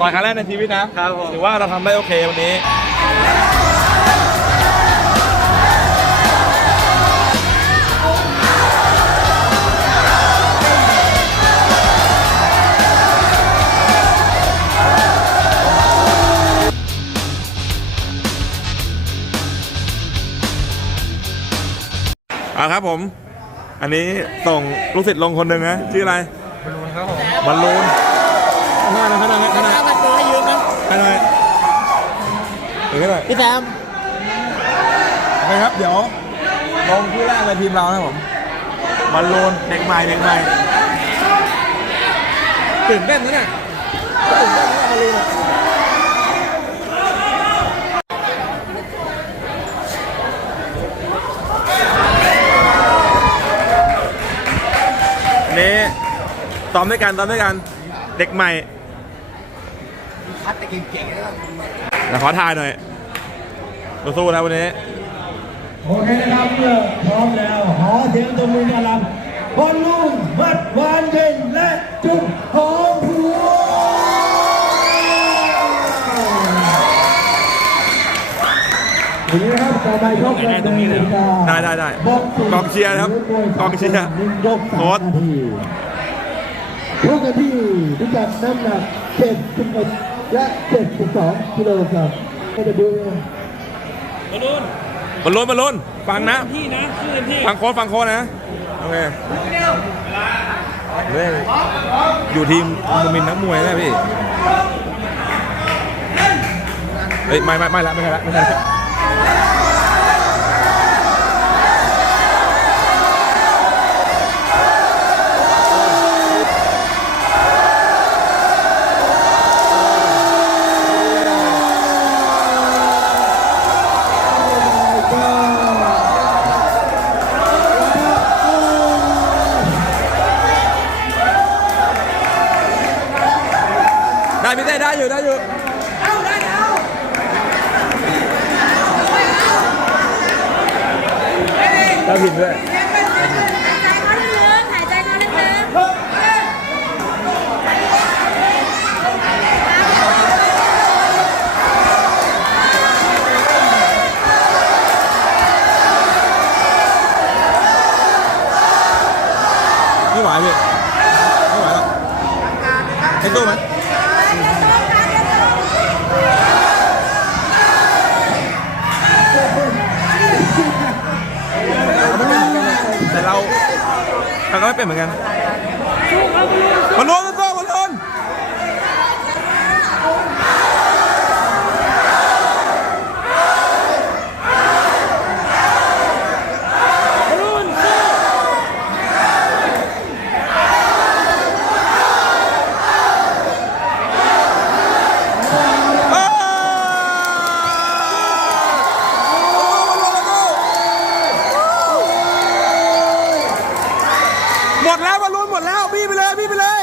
ต่อยครั้งแรกในชีวิตนะครับผม ถือว่าเราทำได้โอเควันนี้ อ่าครับผม อันนี้ส่งลูกศิษย์ลงคนหนึ่งนะ ชื่ออะไร บอลลูนครับผม บอลลูน ข้างหน้านะข้างหน้าข้างหน้าถ้ามันตัวให้ยืมนะข้างหน้าถึงให้หน่อยพี่แซมโอเครับ เดี๋ยวลงที่แรกเลยทีมเรานะผมบอลลูนเด็กใหม่เด็กใหม่ตื่นเต้นนะเนี่ยตื่นเต้นนะบอลลูนนี้ซ้อมด้วยกันซ้อมด้วยกัน เด็กใหม่ คัดแต่เก่งๆนะครับเดี๋ยวขอถ่ายหน่อยสู้ๆนะวันนี้ โอเคนะครับเมื่อพร้อมแล้วขอเสียงตบมือต้อนรับบอลลูนวัดวานเย็นและจุ๊บหอมพวงทีนี้นะครับต่อไปชกกันในนาฬิกาได้ได้ได้บ็อกซิ่กองเชียร์นะครับกองเชียร์หนึ่งยกโค้สามชนาทีชกกันที่พิกัดน้ำหนัก71 และ 72กิโลกรัมก็จะดูบอลลูนบอลลูนฟังนะพี่นะชื่อพี่ฟังโค้ดฟังโค้ดนะ โอเคเรื่องอยู่ทีมมูมินนักมวยนะพี่ เฮ้ย ไม่ไม่ไม่ละไม่ใช่ละไม่ใช่ละ ได้พี่เต้ได้อยู่ได้อยู่ได้ผิดด้วยหายใจเข้าลึกๆหายใจเข้าลึกไม่ไหวพี่ไม่ไหวแล้วให้ตู้ไหม เราก็ไม่เป็นเหมือนกันบอลลูนสู้บอลลูนเอ้ยหมดแล้วบอลลูนหมดแล้วพี่ไปเลยพี่ไปเลย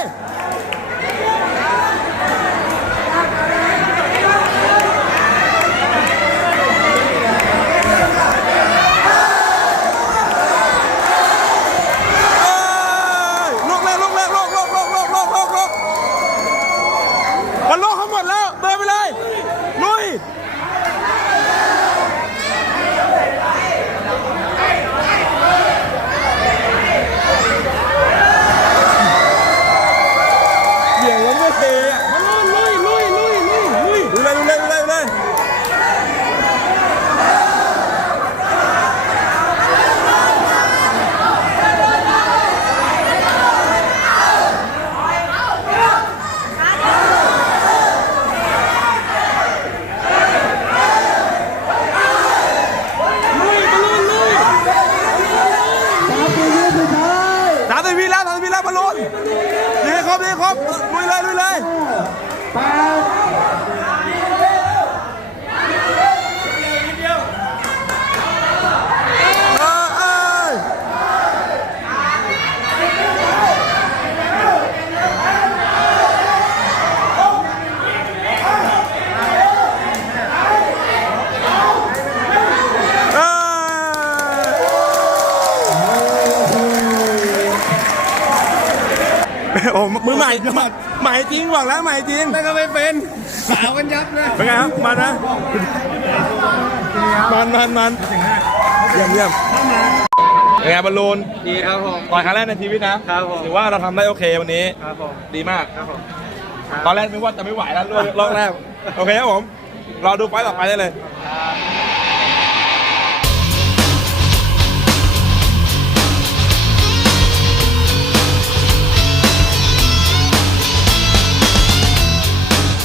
เอ้ยลุกเลยลุกเลยลุกลุกลุกลุกลุกลุกลุกบอลลูนเขาหมดแล้วเดินไปเลยลุยเบี่ One. Five. ใหม่จริงบอกแล้วใหม่จริงแล้วก็ไม่เป็นสาวกันยับเลยเป็นไงครับมันนะมันมันมันเยี่ยมเยี่ยมเป็นไงบอลลูนดีครับผมต่อยครั้งแรกในชีวิตนะครับผมถือว่าเราทำได้โอเควันนี้ครับผมดีมากครับผมตอนแรกนึกว่าจะไม่ไหวแล้วรอบรอบแรกโอเคครับผมรอดูไฟต์ต่อไปได้เลย